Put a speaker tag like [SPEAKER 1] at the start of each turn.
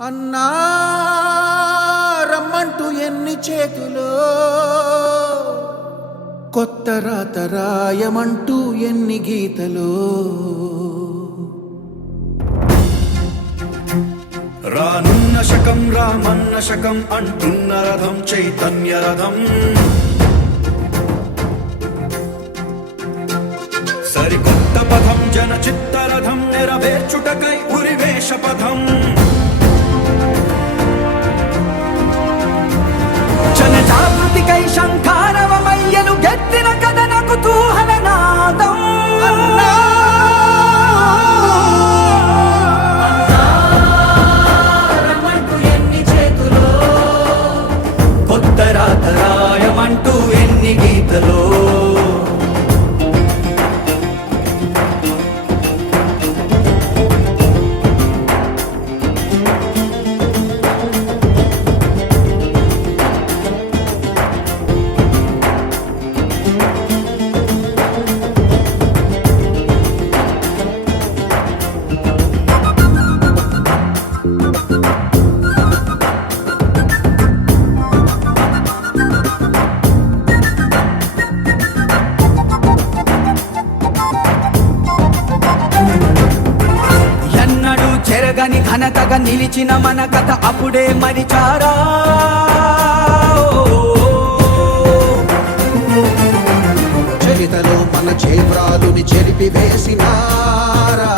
[SPEAKER 1] అన్నా రమ్మంటూ ఎన్ని చేతులు? కొత్త రాత రాయమంటూ ఎన్ని గీతలు?
[SPEAKER 2] రానున్న శకం రామన్న శకం అంటున్న రథం చైతన్య రథం. సరికొత్త పథం జన చిత్తరథం నెరవేర్చుటకై ఉరివేష పథం
[SPEAKER 3] జన చెరగని ఘనతగా నిలిచిన మన కథ అప్పుడే మరిచారా?
[SPEAKER 1] చరితలో మన చేబ్రాలుని చెరిపి వేసినారా